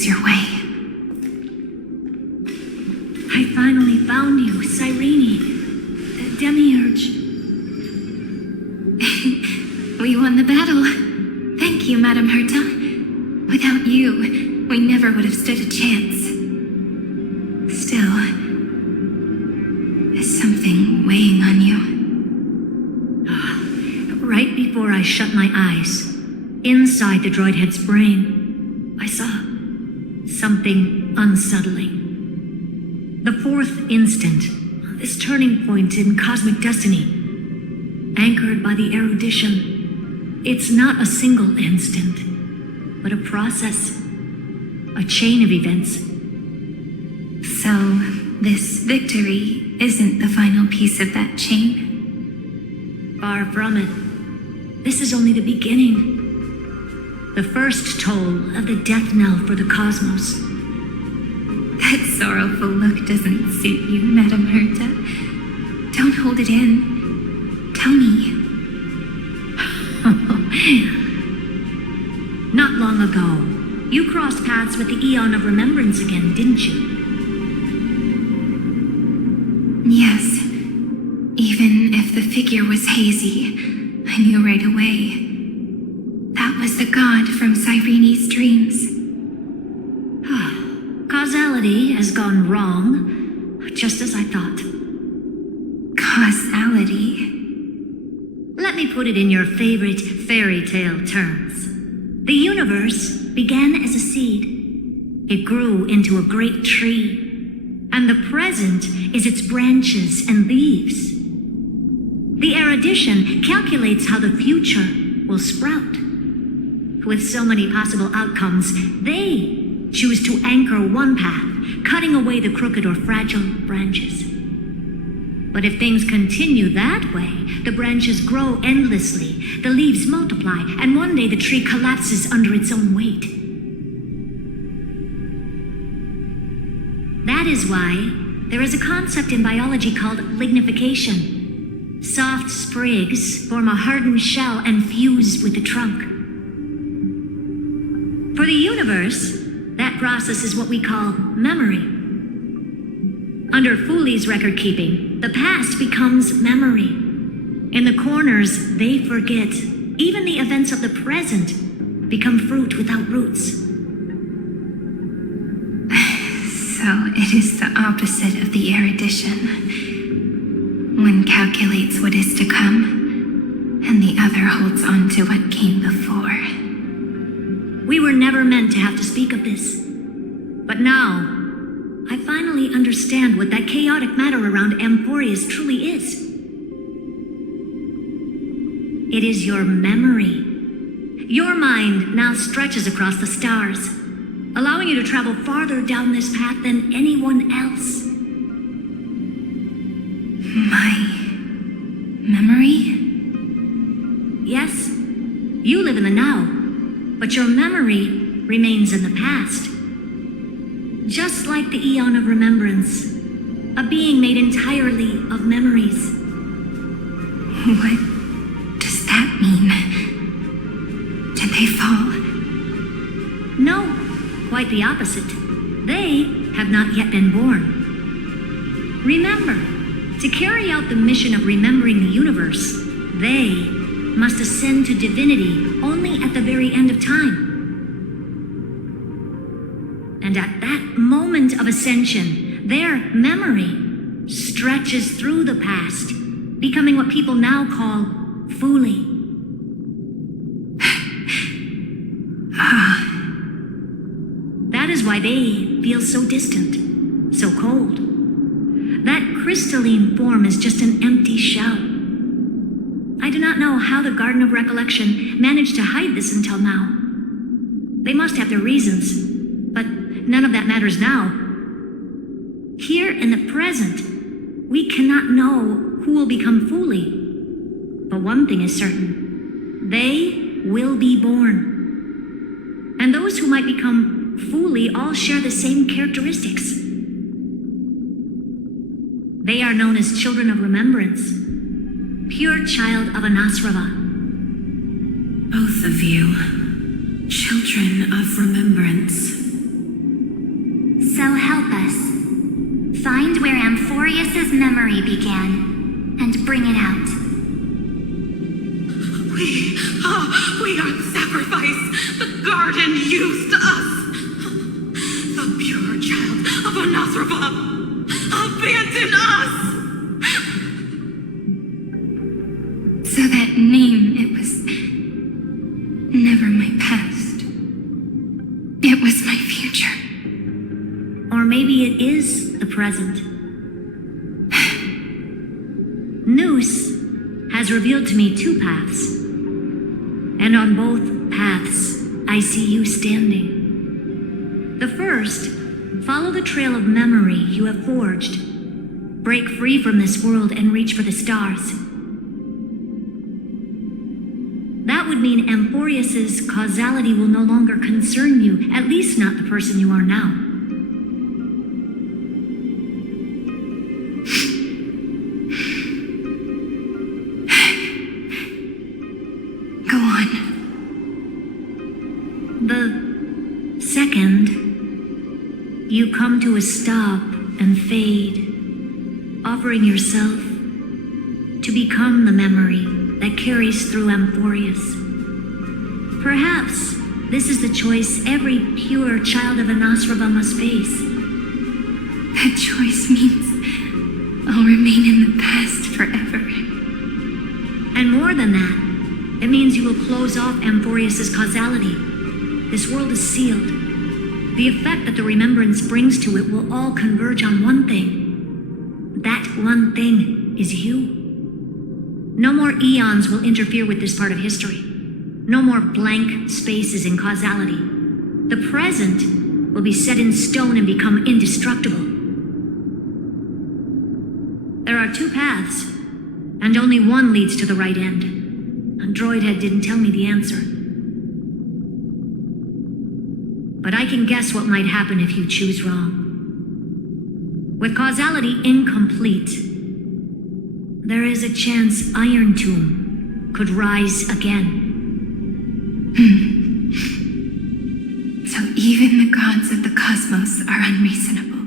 lose your way. I finally found you, Cyrene, the demiurge. We won the battle. Thank you, Madame Herta. Without you, we never would have stood a chance. Still, there's something weighing on you. Right before I shut my eyes, inside the droid head's brain, I saw something unsettling. The fourth instant, this turning point in cosmic destiny, anchored by the erudition. It's not a single instant, but a process, a chain of events. So, this victory isn't the final piece of that chain? Far from it. This is only the beginning. The first toll of the death knell for the cosmos. That sorrowful look doesn't suit you, Madame Herta. Don't hold it in. Tell me. Not long ago, you crossed paths with the Eon of Remembrance again, didn't you? Yes. Even if the figure was hazy, I knew right away. That was the god from Cyrene's dreams. Causality has gone wrong, just as I thought. Causality? Let me put it in your favorite fairy tale terms. The universe began as a seed. It grew into a great tree. And the present is its branches and leaves. The erudition calculates how the future will sprout. With so many possible outcomes, they choose to anchor one path, cutting away the crooked or fragile branches. But if things continue that way, the branches grow endlessly, the leaves multiply, and one day the tree collapses under its own weight. That is why there is a concept in biology called lignification. Soft sprigs form a hardened shell and fuse with the trunk. For the universe, that process is what we call memory. Under Fooley's record keeping, the past becomes memory. In the corners, they forget. Even the events of the present become fruit without roots. So it is the opposite of the erudition. One calculates what is to come, and the other holds on to what came before. We were never meant to have to speak of this. But now, I finally understand what that chaotic matter around Amphoreus truly is. It is your memory. Your mind now stretches across the stars, allowing you to travel farther down this path than anyone else. My memory? Yes, you live in the now, but your memory remains in the past. Just like the Eon of Remembrance, a being made entirely of memories. What does that mean? Did they fall? No, quite the opposite. They have not yet been born. Remember, to carry out the mission of remembering the universe, they must ascend to divinity only at the very end of time. And at that moment of ascension, their memory stretches through the past, becoming what people now call Fooley. That is why they feel so distant, so cold. That crystalline form is just an empty shell. I do not know how the Garden of Recollection managed to hide this until now. They must have their reasons, but none of that matters now. Here in the present, we cannot know who will become Fooley. But one thing is certain. They will be born. And those who might become Fooley all share the same characteristics. They are known as children of remembrance, pure child of Anasrava. Both of you, children of remembrance. find where Amphoreus' memory began, and bring it out. We are the sacrifice the garden used us. The pure child of Anathrava. Abandon us! So that name, it was never my past. It was my future. Or maybe it is the present. Noose has revealed to me two paths. And on both paths, I see you standing. The first, follow the trail of memory you have forged. Break free from this world and reach for the stars. That would mean Amphoreus' causality will no longer concern you, at least not the person you are now. Go on. The second, you come to a stop and fade, offering yourself to become the memory that carries through Amphoreus. Perhaps this is the choice every pure child of Anathrava must face. That choice means I'll remain in the past forever. And more than that, it means you will close off Amphoreus' causality. This world is sealed. The effect that the remembrance brings to it will all converge on one thing. That one thing is you. No more eons will interfere with this part of history. No more blank spaces in causality. The present will be set in stone and become indestructible. There are two paths, and only one leads to the right end. A droid head didn't tell me the answer. But I can guess what might happen if you choose wrong. With causality incomplete, there is a chance Iron Tomb could rise again. So even the gods of the cosmos are unreasonable.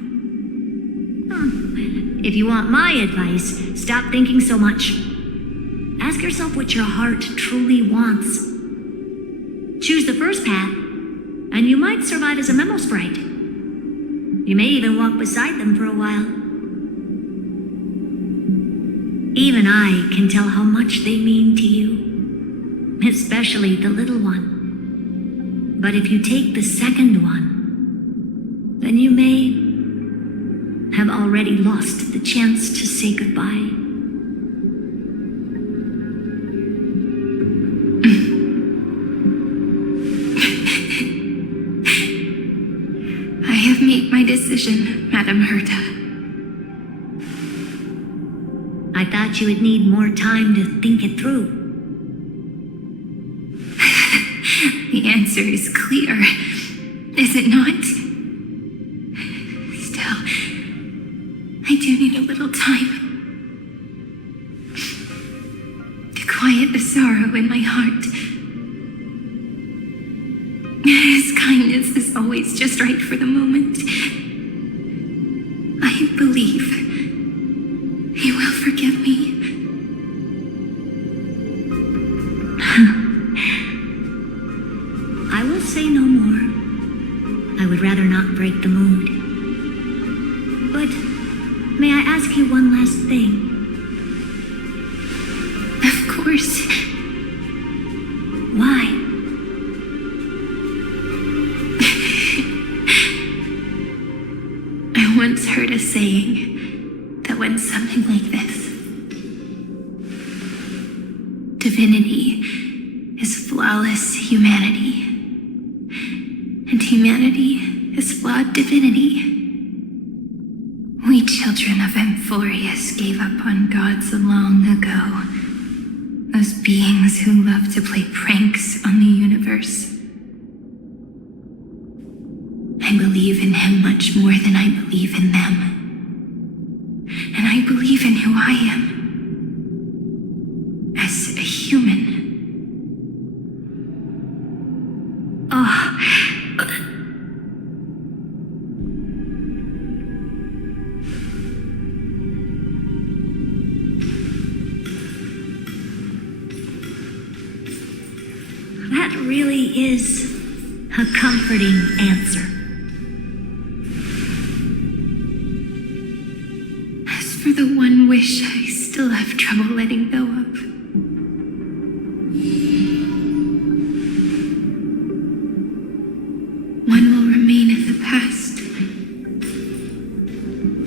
If you want my advice, stop thinking so much. Ask yourself what your heart truly wants. Choose the first path, and you might survive as a memo sprite. You may even walk beside them for a while. Even I can tell how much they mean to you, especially the little one. But if you take the second one, then you may have already lost the chance to say goodbye. I have made my decision, Madam Herta. I thought you would need more time to think it through. The answer is clear, is it not? Still, I do need a little time to quiet the sorrow in my heart. His kindness is always just right for the moment. I believe he will forgive me. I will say no more. I would rather not break the mood. But may I ask you one last thing? Of course. Why? I once heard a saying that went something like this. Divinity is flawless humanity, and humanity is flawed divinity. We children of Amphoreus gave up on gods long ago. Those beings who love to play pranks on the universe. I believe in him much more than I believe in them. And I believe in who I am. As a human. that really is a comforting answer. As for the one wish I still have trouble letting go of, one will remain in the past.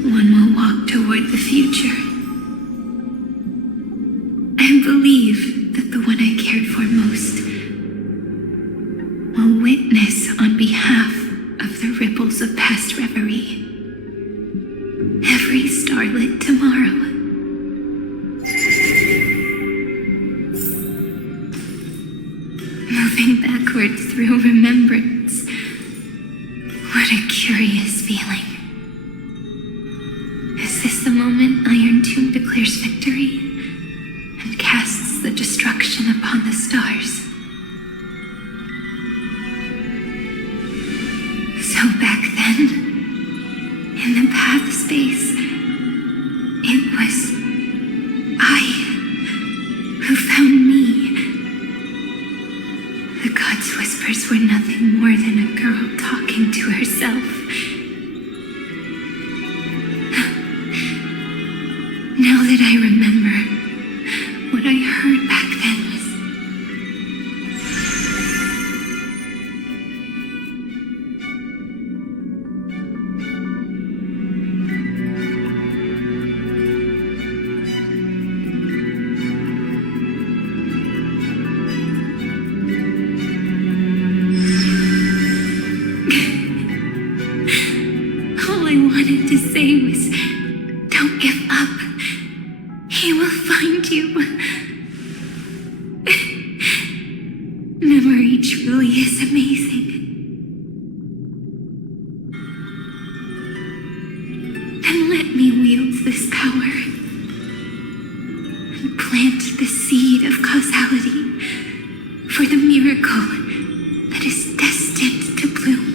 One will walk toward the future. I believe that the one I cared for most will witness on behalf of the ripples of past reverie every starlit tomorrow. Moving backwards through remembrance. What a curious feeling. Is this the moment Iron Tomb declares victory and casts the destruction upon the stars? So back then, in the path space, it was I who found me. The gods' whispers were nothing more than a girl talking to herself. Now that I remember, what I heard back then was... All I wanted to say was, don't give up. He will find you. Memory truly is amazing. Then let me wield this power and plant the seed of causality for the miracle that is destined to bloom.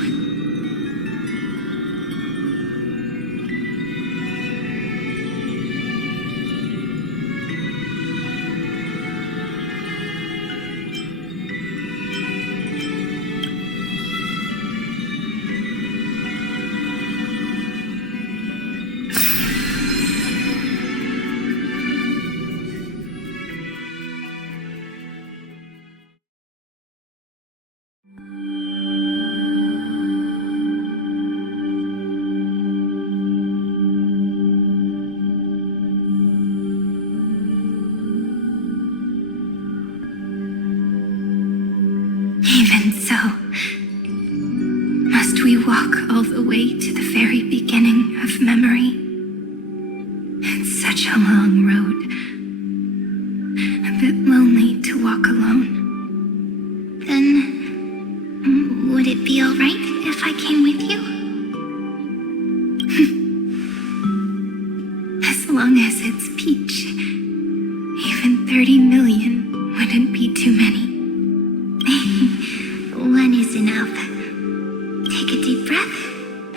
Even so, must we walk all the way to the very beginning of memory? It's such a long road. A bit lonely to walk alone. Then, would it be all right if I came with you? As long as it's Peach. Even 30 million wouldn't be too many. One is enough. Take a deep breath,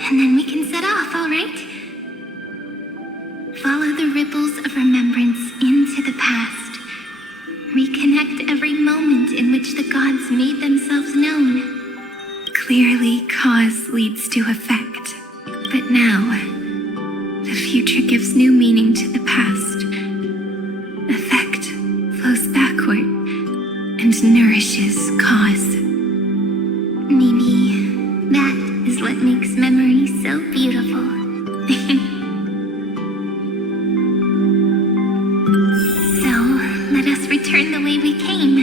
and then we can set off, all right? Follow the ripples of remembrance into the past. Reconnect every moment in which the gods made themselves known. Clearly, cause leads to effect. But now, the future gives new meaning to the past. Effect flows backward and nourishes cause. Maybe that is what makes memory so beautiful. So, let us return the way we came.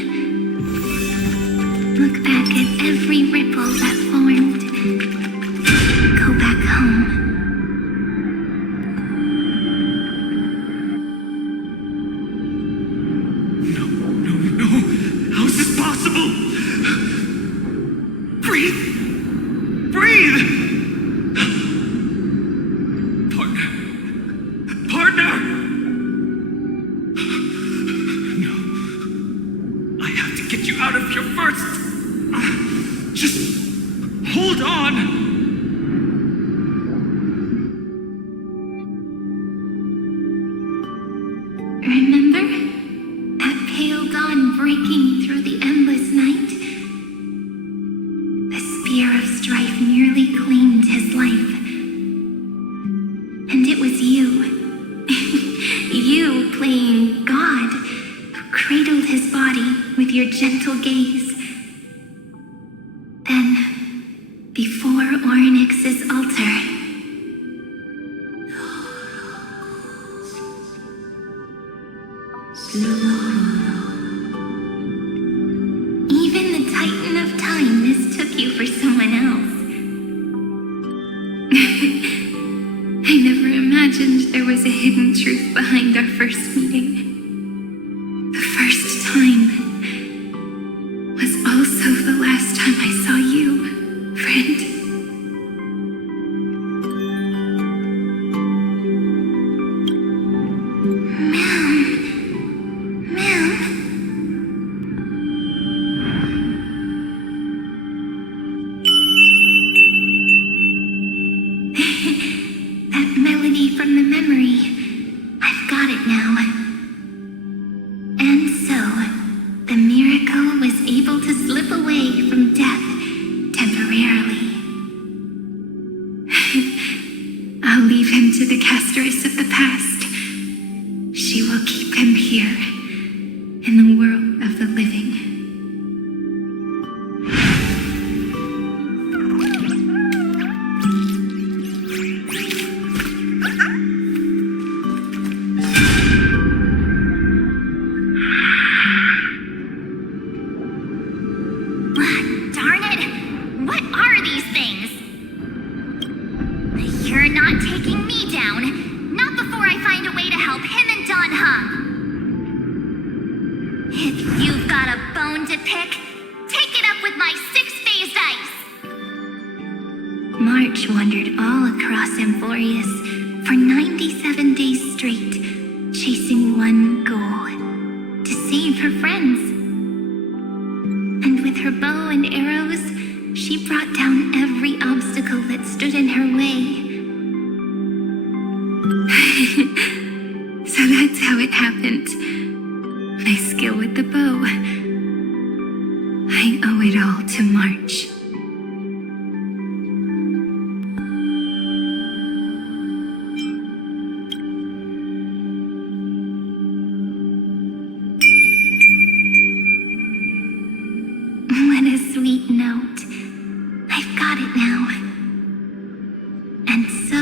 Look back at every ripple that formed. Go back home. No. How is this possible? Breathe! Partner! No. I have to get you out of here first. Just hold on. Remember? At pale dawn breaking through the endless night, with your gentle gaze. Then, before Orynyx's altar, even the Titan of Time mistook you for someone else. I never imagined there was a hidden truth behind our first meeting. The first time was also the last time I saw you, friend. That melody from the memory. I've got it now. And so, the miracle was able to slip away from death temporarily. I'll leave him to the castress of the past. She will keep him here, in the world of the living. Darn it! What are these things? You're not taking me down. Not before I find a way to help him and Don Hum. If you've got a bone to pick, take it up with my six-phased ice. March wandered all across Amphoreus for 97 days straight, chasing one goal: to save her friends. And with her bow and arrows, she brought down every obstacle that stood in her way. So that's how it happened. My skill with the bow. I owe it all to March. What a sweet note. I've got it now. And so,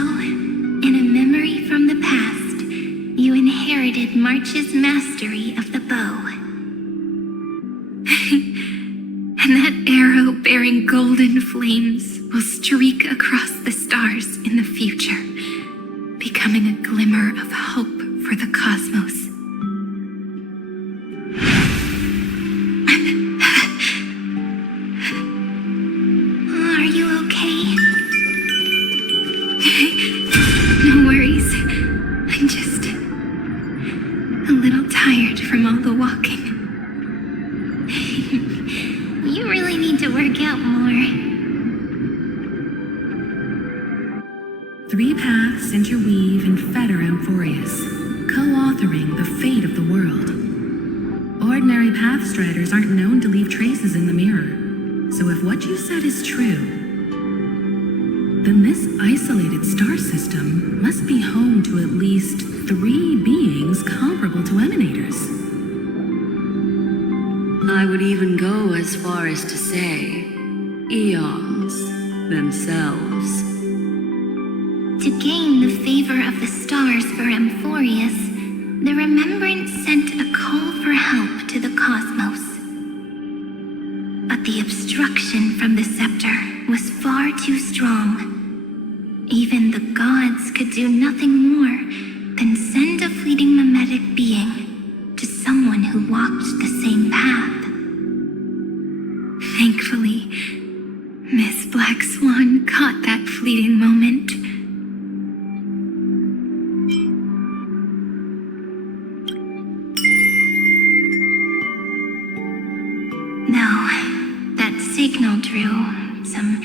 in a memory from the past, you inherited March's mastery of the bow. And that arrow bearing golden flames will streak across the stars in the future, becoming a glimmer of hope for the cosmos. Are you okay? No worries. I'm just a little tired from all the walking. You really need to work out more. Three paths interweave and fetter Amphoreus, co-authoring the fate of the world. Ordinary pathstriders aren't known to leave traces in the mirror, so if what you said is true, then this isolated star system must be home to at least 3 beings comparable to emanators. I would even go as far as to say, eons themselves. To gain the favor of the stars for Amphoreus, the remembrance sent a call for help to the cosmos. But the obstruction from the scepter was far too strong. Even the gods could do nothing more than send a fleeting mimetic being to someone who walked the same path. Thankfully, Miss Black Swan caught that fleeting moment. Though that signal drew some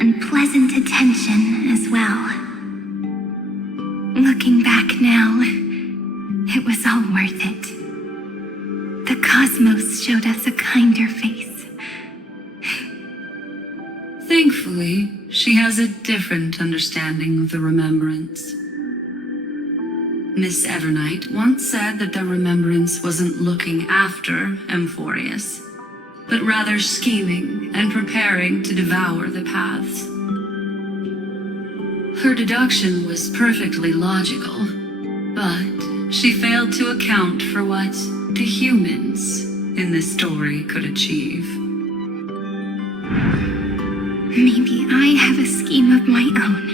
unpleasant attention as well. Looking back now, it was all worth it. The cosmos showed us a kinder face. Thankfully, she has a different understanding of the remembrance. Miss Evernight once said that the remembrance wasn't looking after Amphoreus, but rather scheming and preparing to devour the paths. Her deduction was perfectly logical, but she failed to account for what the humans in this story could achieve. Maybe I have a scheme of my own.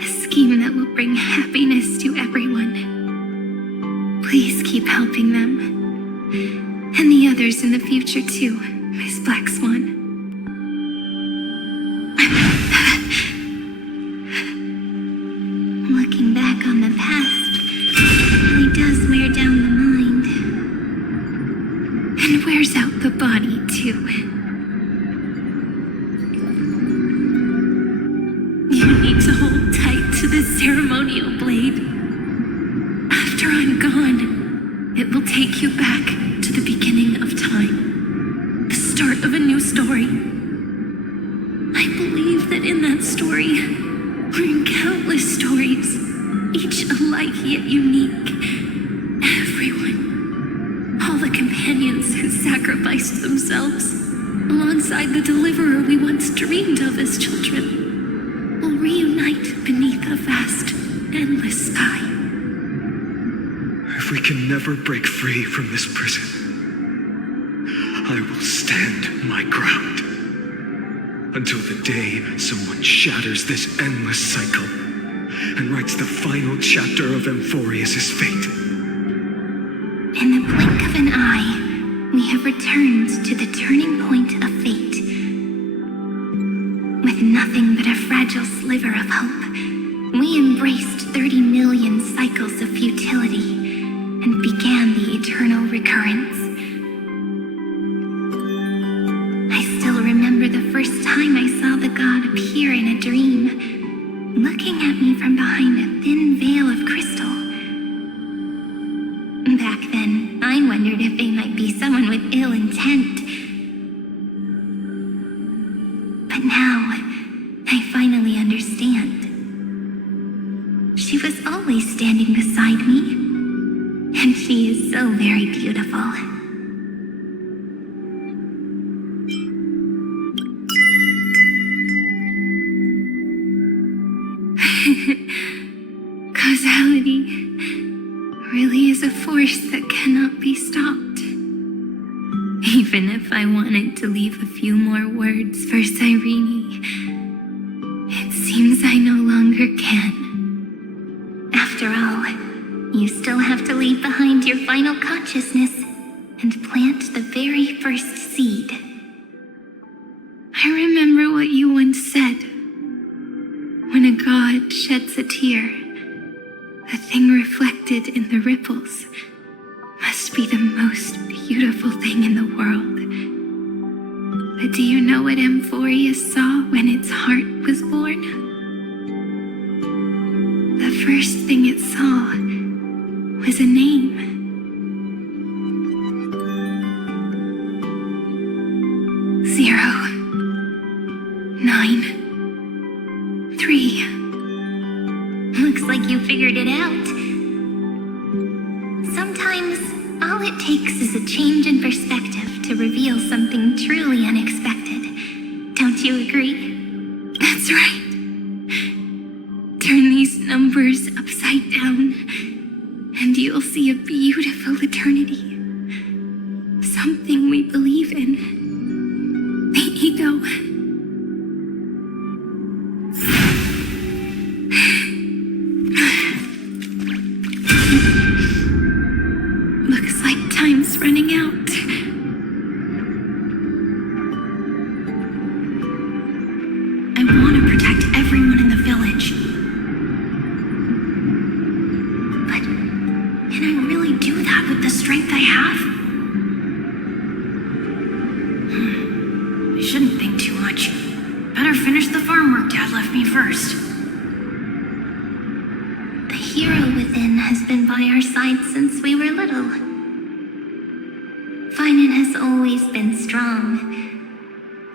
A scheme that will bring happiness to everyone. Please keep helping them. And the others in the future too, Miss Black Swan. Looking back on the past really does wear down the mind. And wears out the body too. You need to hold tight to this ceremonial blade. After I'm gone, it will take you back to the beginning of time. The start of a new story. I believe that in that story, or in countless stories, each alike yet unique, everyone, all the companions who sacrificed themselves, alongside the deliverer we once dreamed of as children, will reunite beneath a vast, endless sky. If we can never break free from this prison, I will stand my ground until the day someone shatters this endless cycle and writes the final chapter of Amphoreus' fate. In the blink of an eye, we have returned to the turning point of fate. With nothing but a fragile sliver of hope, we embraced 30 million cycles of futility and began the eternal recurrence. I still remember the first time I saw the god appear in a dream, looking at me from behind a thin veil of crystal. Back then, I wondered if they might be someone with ill intent. But now, I finally understand. She was always standing beside me, and she is so very beautiful. Causality really is a force that cannot be stopped. Even if I wanted to leave a few more words for Cyrene, it seems I no longer can. After all, you still have to leave behind your final consciousness and plant the very first seed. I remember what you once said. When a god sheds a tear, the thing reflected in the ripples must be the most beautiful thing in the world. But do you know what Amphoreus saw when its heart was born? The first thing it saw was a name. 0, 9, 3. Looks like you figured it out. Sometimes, all it takes is a change in perspective to reveal something truly unexpected. Don't you agree? That's right. Turn these numbers upside down, and you'll see a beautiful eternity. Something we believe in. The ego. Looks like time's running out. I want to protect everyone in the village. But can I really do that with the strength I have? I shouldn't think too much. Better finish the farm work Dad left me first. The hero within has been by our side since we were little. Finan has always been strong,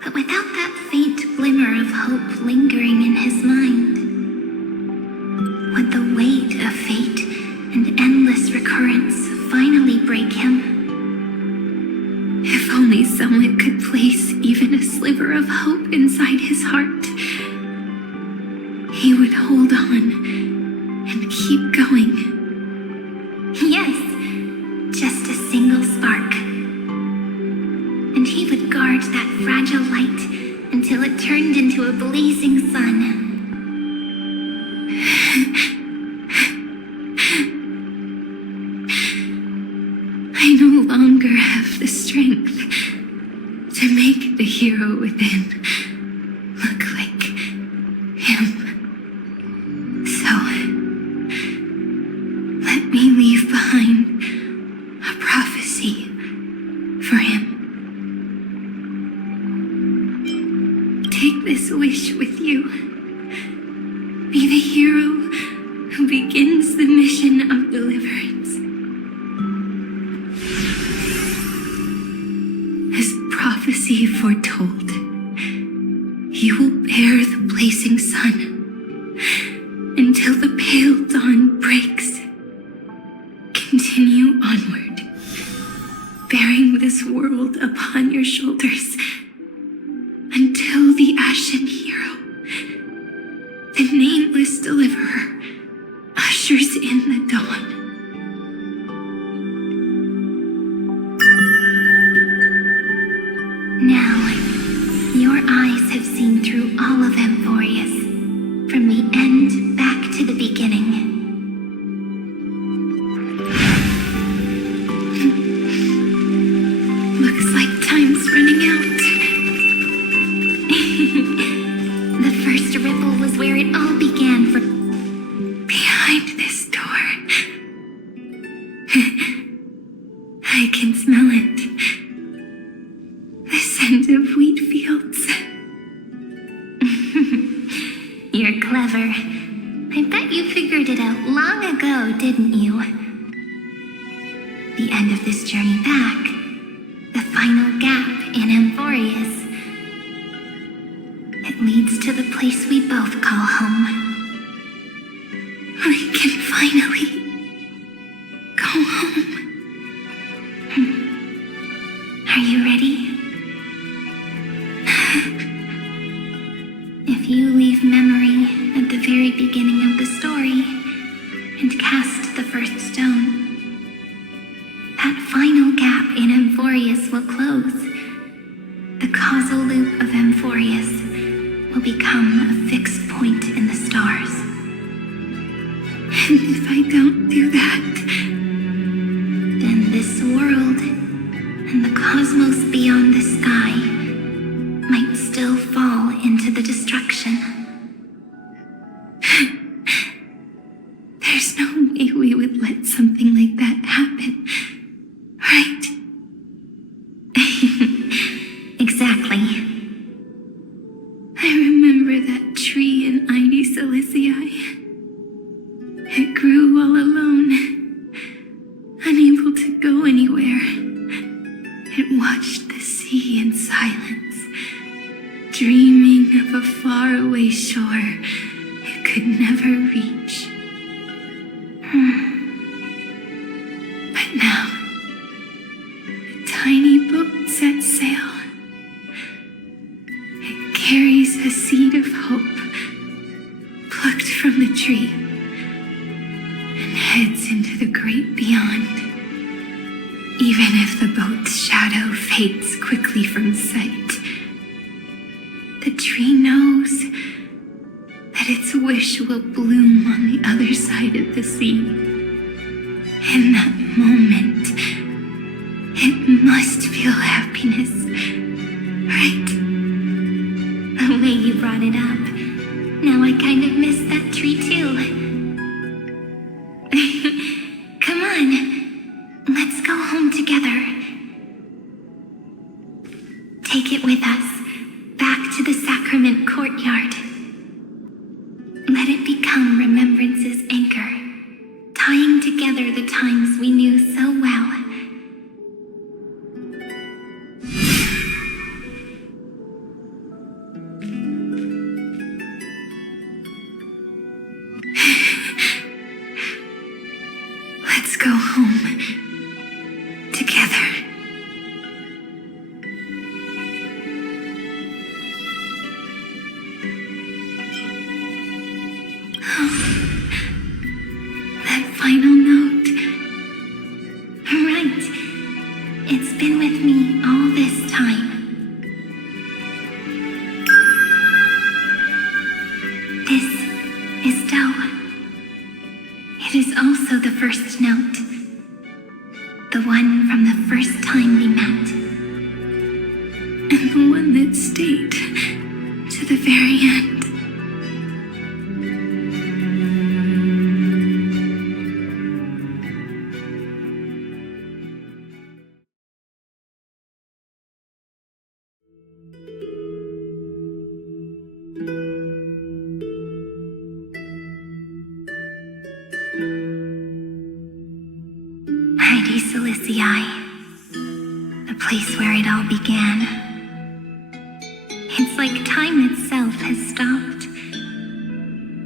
but without that faint glimmer of hope lingering in his mind, would the weight of fate of hope inside his heart, he would hold on and keep going. Yes, just a single spark. And he would guard that fragile light until it turned into a blazing sun. I no longer have the strength to make the hero within look like him. So, let me leave behind a prophecy for him. Take this wish with you. Be the hero who begins the mission of deliverance. As prophecy foretold, you will bear the blazing sun until the pale dawn breaks. Continue onward, bearing this world upon your shoulders until the ashen hero, the nameless deliverer, ushers in the dawn. Now, your eyes have seen through all of Amphoreus, from the end back to the beginning. Looks like time's running out. The first ripple was where it all began for behind this door. I can smell it. The scent of wheat fields. You're clever. I bet you figured it out long ago, didn't you? The end of this journey back, the final gap in Amphoreus. It leads to the place we both call home. We can finally go home. Are you ready? If you leave memory at the very beginning of the story and cast the first stone, that final gap in Amphoreus will close. The causal loop of Amphoreus will become a fixed point in the stars. And if I don't do that, then this world and the cosmos beyond the sky might still fall into the destruction. There's no way we would let something like that happen, right? Exactly. I remember that tree in inizio. It grew all alone, unable to go anywhere. It watched the sea in silence, dreaming of a faraway shore it could never reach. But now, a tiny boat sets sail. It carries a seed of hope, plucked from the tree, and heads into the great beyond. Even if the boat's shadow fades quickly from sight, the tree knows that its wish will bloom on the other side of the sea. In that moment, it must feel happiness, right? The way you brought it up, now I kind of miss that tree too. Come on, let's go home together. Take it with us, back to the sacrament courtyard. Let it become remembrance's anchor, tying together the times we knew so well. Let's go home together. final note. Right. It's been with me all this time. This is della. It is also the first note. The one from the first time we met. And the one that stayed to the very end. The place where it all began. It's like time itself has stopped.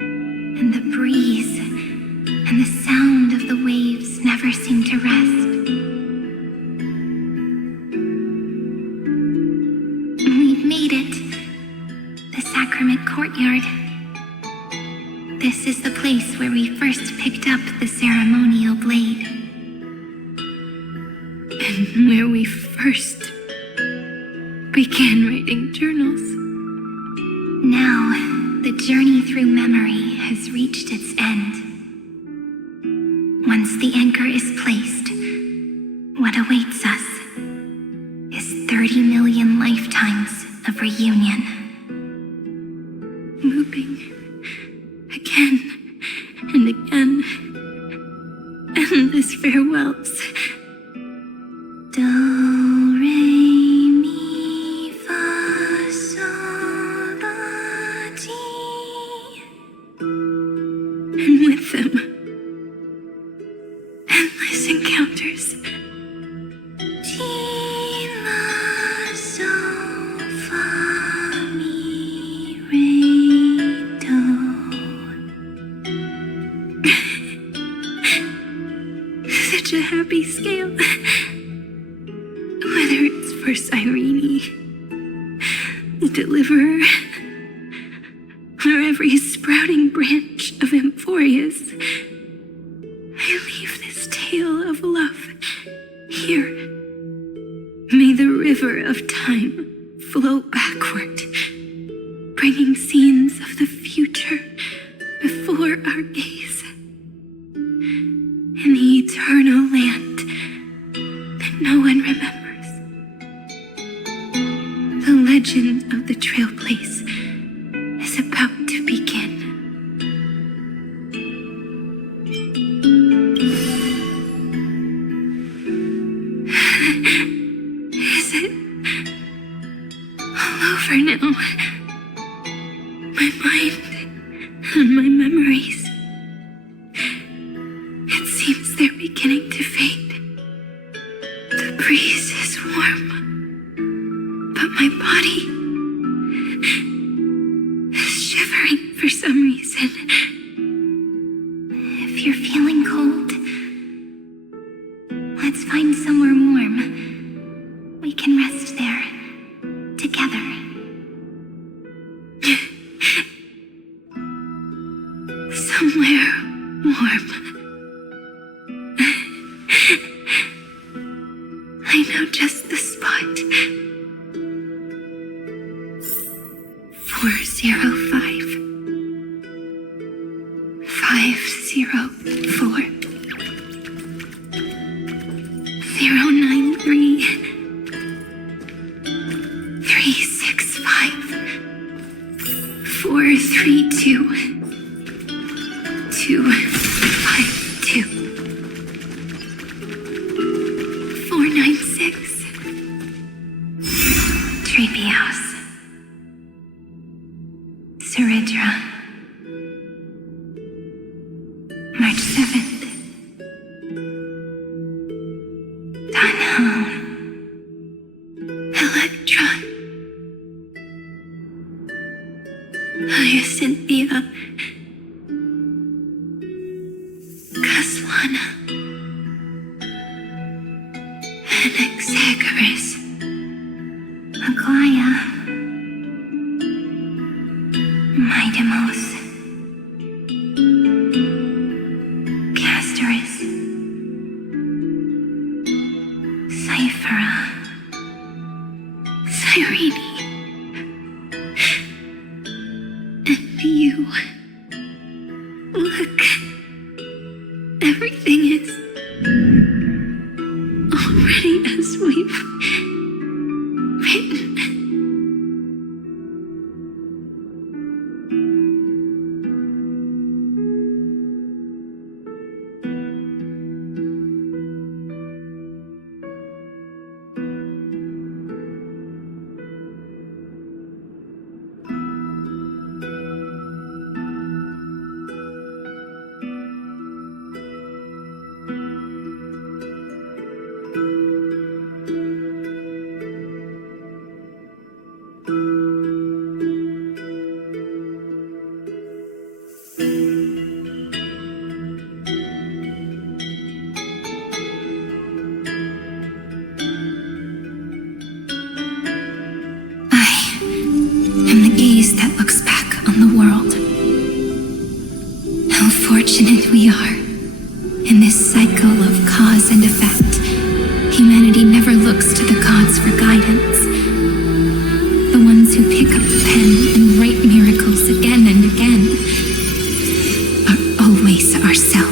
And the breeze and the sound of the waves never seem to rest. We've made it. The sacrament courtyard. This is the place where we first picked up the ceremonial blade. And where we first began writing journals. Now, the journey through memory has reached its end. Once the anchor is placed, what awaits us is 30 million lifetimes of reunion. Looping again and again. Endless farewells. Do, re, mi, fa, sol, la, ti. And with them, endless encounters. Ti, la, sol, fa, mi, re, do. Such a happy scale. Whether it's for Cyrene, the deliverer, or every sprouting branch of Amphoreus, I leave this tale of love here. May the river of time flow backward, bringing scenes of the future before our gaze. In the eternal land that no one remembers. The legend of the trail place is about to begin. Is it all over now? My mind and my memories. It seems they're beginning to fade. The breeze is warm. But my body is shivering for some reason. If you're feeling cold, let's find somewhere warm. We can rest there, together. Somewhere warm. I know just the spot. 405 504 093 365 432 252 496 Treepy House. Seredra. March 7th. Dunhown. Electron. Hyacinthia. Caslana. Anaxagoras. Aglaya. Midemos. Castor Irene. And you. Look. Everything is already as we've written. That looks back on the world. How fortunate we are. In this cycle of cause and effect, humanity never looks to the gods for guidance. The ones who pick up the pen and write miracles again and again are always ourselves.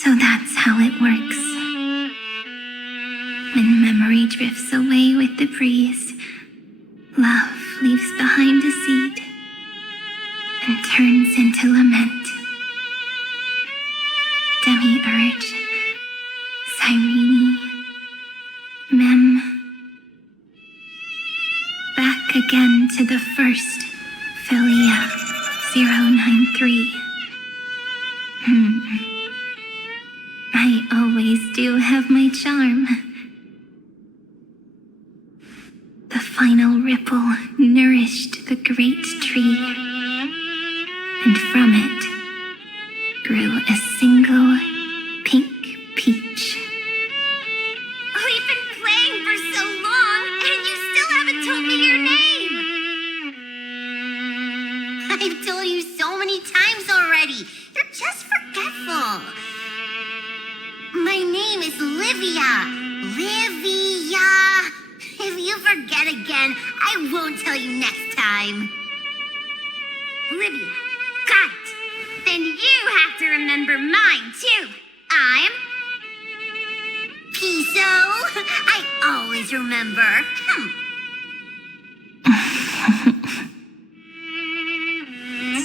So that's how it works. When memory drifts away with the breeze, love leaves behind a seed and turns into lament. Demiurge, Cyrene, Mem. Back again to the first, Philia 093. I always do have my charm. The final ripple nourished the great tree, and from it grew a single pink peach. We've been playing for so long, and you still haven't told me your name! I've told you so many times already. You're just forgetful. My name is Livia. Livia. If you forget again, I won't tell you next time. Livia. Got it. Then you have to remember mine, too. I'm Piso. I always remember.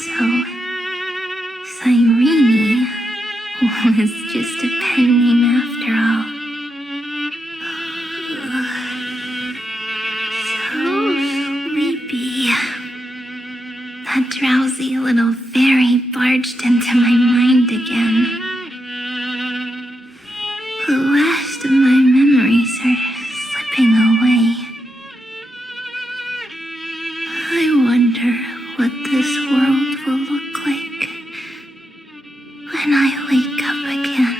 So, Cyrene was just a pen name after all. So sleepy. That drowsy little fairy barged into my mind again. The last of my memories are slipping away. I wonder what this world will look like when I wake up again.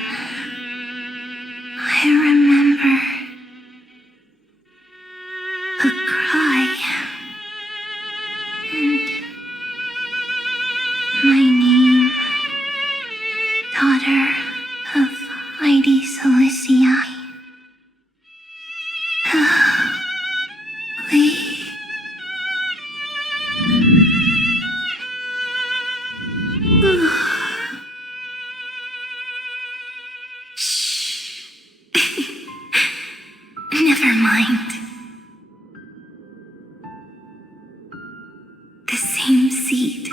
I remember a cry and my name, daughter of Lady Celestii. Never mind. The same seed,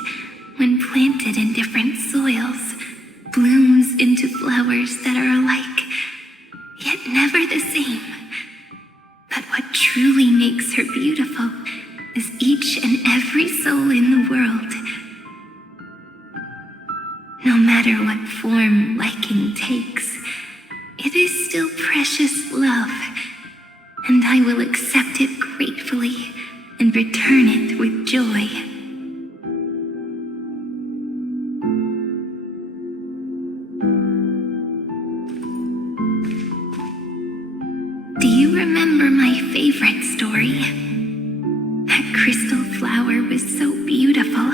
when planted in different soils, blooms into flowers that are alike, yet never the same. But what truly form liking takes, it is still precious love, and I will accept it gratefully and return it with joy. Do you remember my favorite story? That crystal flower was so beautiful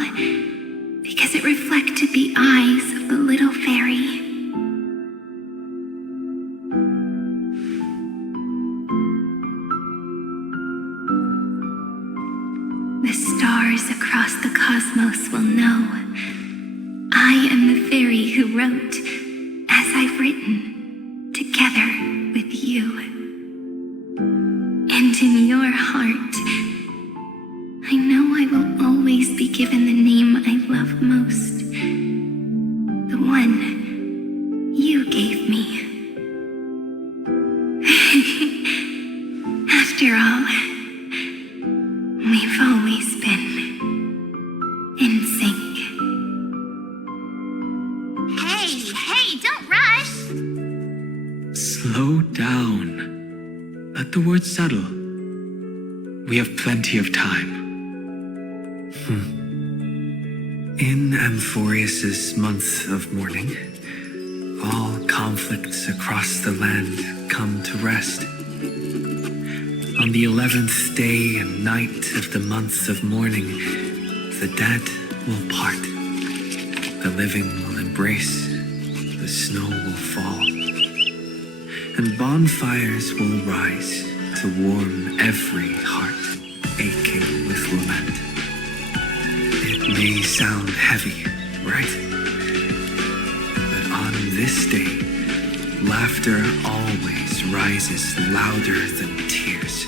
because it reflected the eyes of the little fairy. The stars across the cosmos will know I am the fairy who wrote as I've written, together with you. And in your heart, I know I will always be given the name I love most. The one you gave me. After all, we've always been in sync. Hey, don't rush! Slow down. Let the words settle. We have plenty of time. In Amphoreus' month of mourning, all conflicts across the land come to rest. On the 11th day and night of the month of mourning, the dead will part. The living will embrace. The snow will fall. And bonfires will rise to warm every heart aching with lament. It may sound heavy, right? But on this day, laughter always rises louder than tears.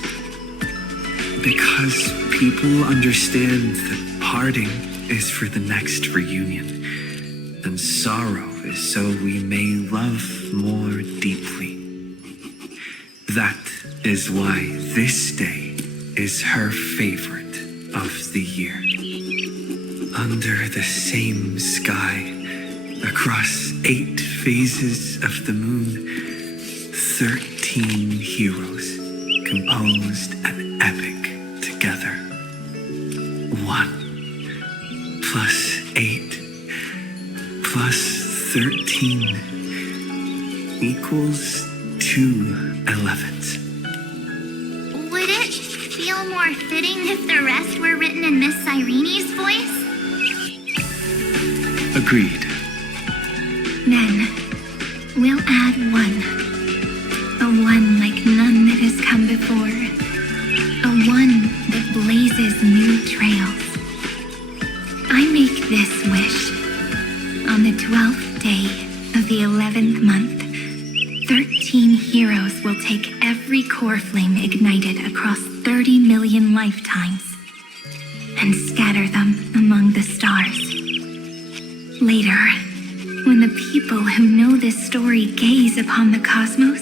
Because people understand that parting is for the next reunion, and sorrow is so we may love more deeply. That is why this day is her favorite of the year. Under the same sky, across 8 phases of the moon, 13 heroes composed an epic together. 1 plus 8 plus 13 equals 2 11s. Would it feel more fitting if the rest were written in Miss Irene's voice? Agreed. Then, we'll add 1. A 1 like none that has come before. A 1 that blazes new trails. I make this wish. On the 12th day of the 11th month, 13 heroes will take every core flame ignited across 30 million lifetimes and scatter them among the stars. Later, when the people who know this story gaze upon the cosmos,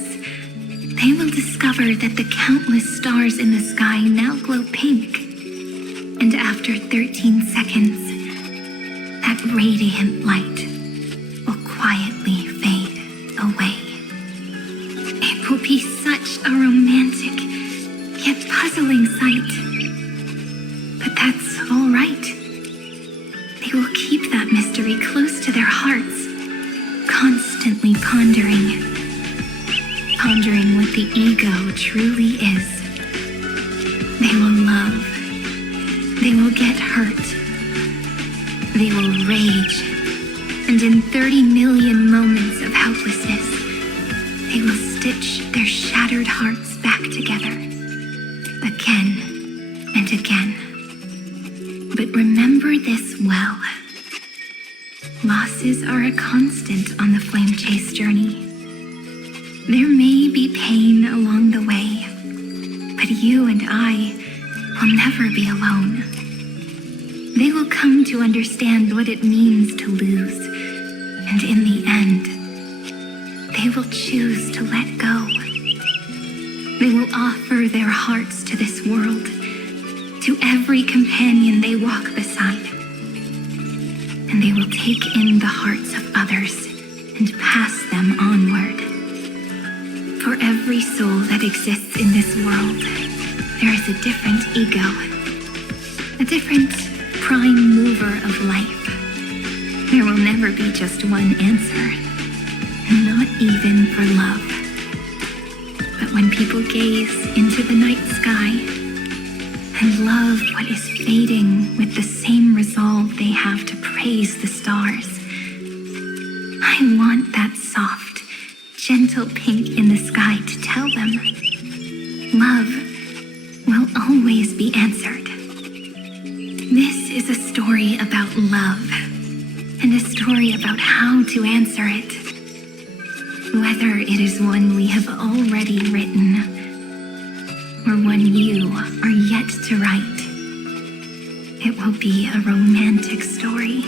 they will discover that the countless stars in the sky now glow pink. And after 13 seconds, that radiant light will quietly fade away. It will be such a romantic, yet puzzling sight. But that's all right. They will keep that mystery close to their hearts, constantly pondering what the ego truly is. They will love. They will get hurt. They will rage. And in 30 million moments of helplessness, they will stitch their shattered hearts back together, again and again. But remember this well. Losses are a constant on the flame chase journey. There may be pain along the way, but you and I will never be alone. They will come to understand what it means to lose, and in the end, they will choose to let go. They will offer their hearts to this world, to every companion they walk beside. And they will take in the hearts of others and pass them onward. For every soul that exists in this world, there is a different ego, a different prime mover of life. There will never be just one answer, not even for love. But when people gaze into the night sky and love what is fading with the same resolve they have to praise the stars, I want that soft, gentle pink in the sky to tell them love will always be answered. This is a story about love, and a story about how to answer it. Whether it is one we have already written, or one you are yet to write, it will be a romantic story,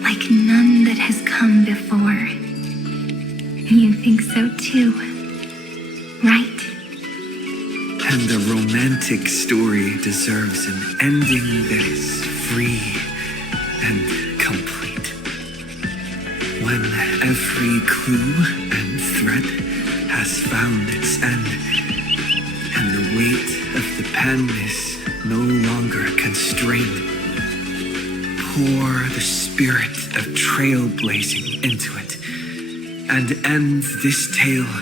like none that has come before. You think so too, right? And the romantic story deserves an ending that is free and complete. When every clue and thread has found its end, and the weight of the pen is no longer constrained, pour the spirit of trailblazing into it, and end this tale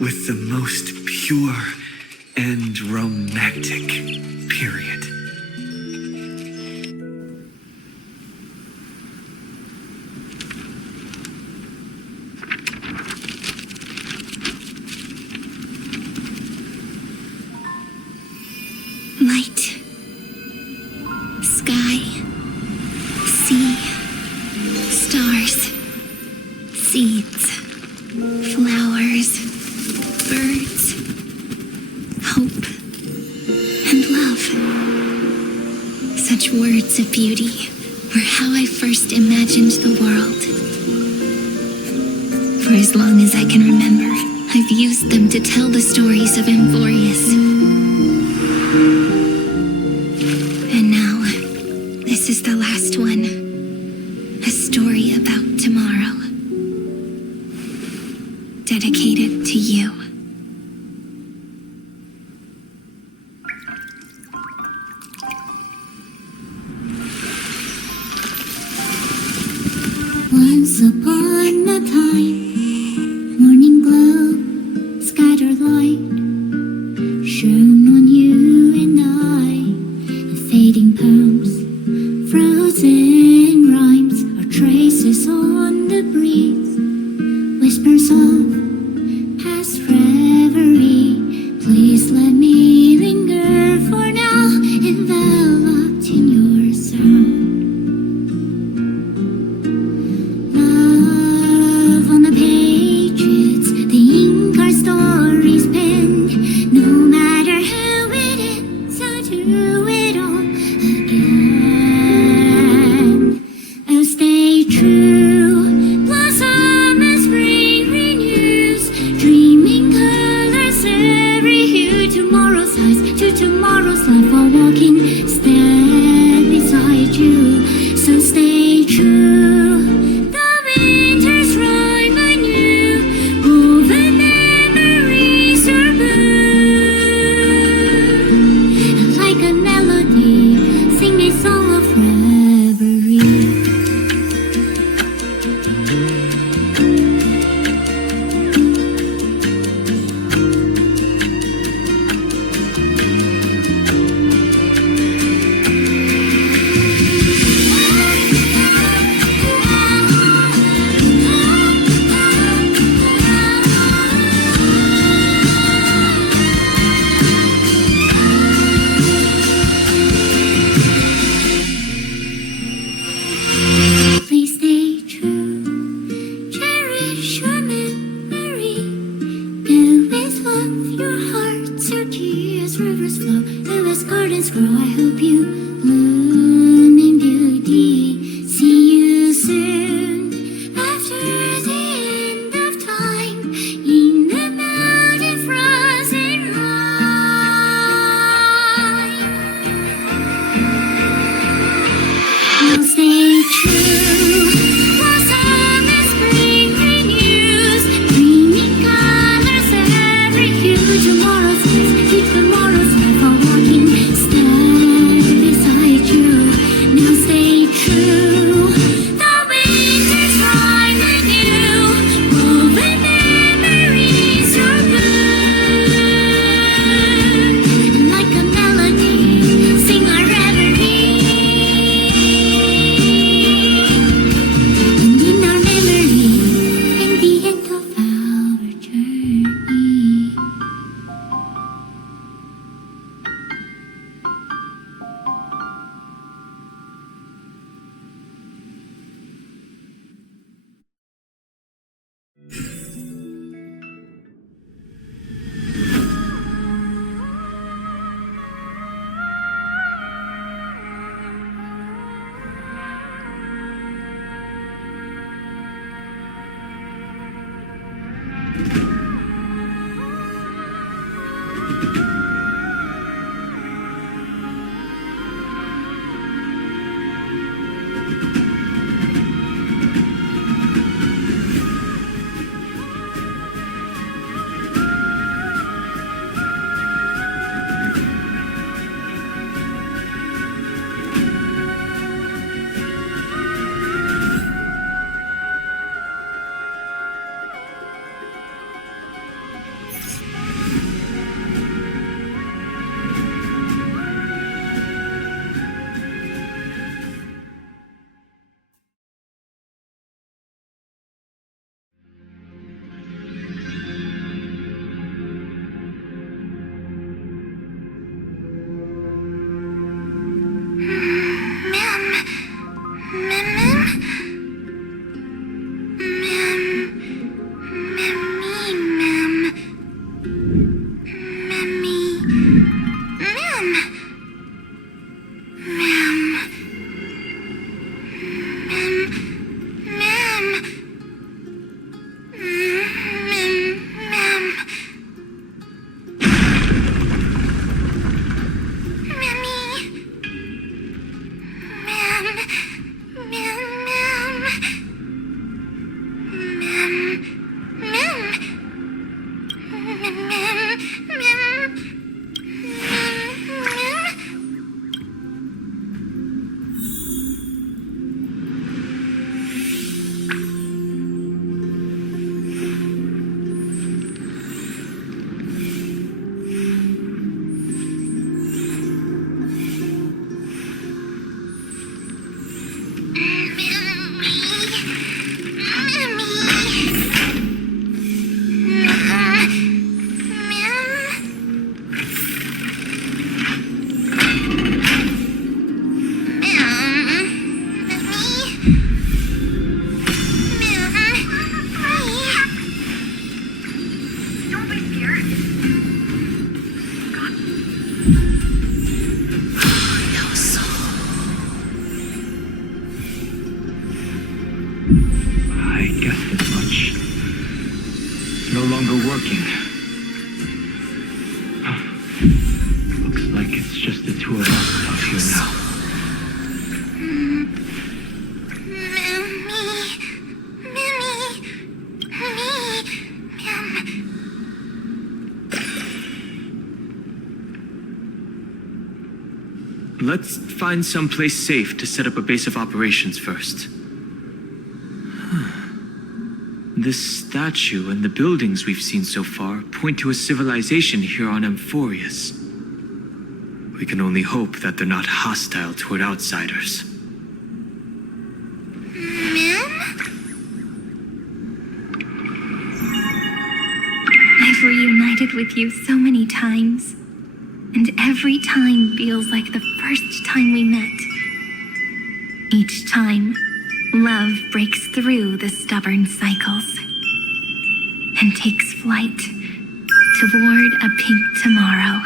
with the most pure and romantic period. Light, sky, sea, stars, seeds, flowers, birds, hope, and love. Such words of beauty were how I first imagined the world. For as long as I can remember, I've used them to tell the stories of Amphoreus. And now, this is the last one. A story about tomorrow. Dedicated to you. Once upon a time, morning glow, scattered light, shone on you and I, fading poems, frozen rhymes, or traces on the breeze, whispers of past reverie. Please let me linger for now, enveloped in your sound. Love on the pages, the ink our stories penned. No matter who it is, I'll do it all again. Oh, stay true, blossom as spring renews, dreaming colors every hue. Tomorrow's eyes to tomorrow's life, while walking stand beside you. So stay true. The winter's rhyme anew, woven memories are blue. Like a melody, sing a song of reverie. Please stay true, cherish your memory. Go with love, your heart, your tears, rivers flow. Oh, as gardens grow, I hope you bloom in beauty. See you soon, after the end of time, in the mountain frozen rime. Now stay true, blossom as spring renews. I guessed as much. No longer working. Looks like it's just the two of us out here now. Let's find some place safe to set up a base of operations first. This statue and the buildings we've seen so far point to a civilization here on Amphoreus. We can only hope that they're not hostile toward outsiders. I've reunited with you so many times, and every time feels like the first time we met. Each time, love breaks through the stubborn cycles and takes flight toward a pink tomorrow.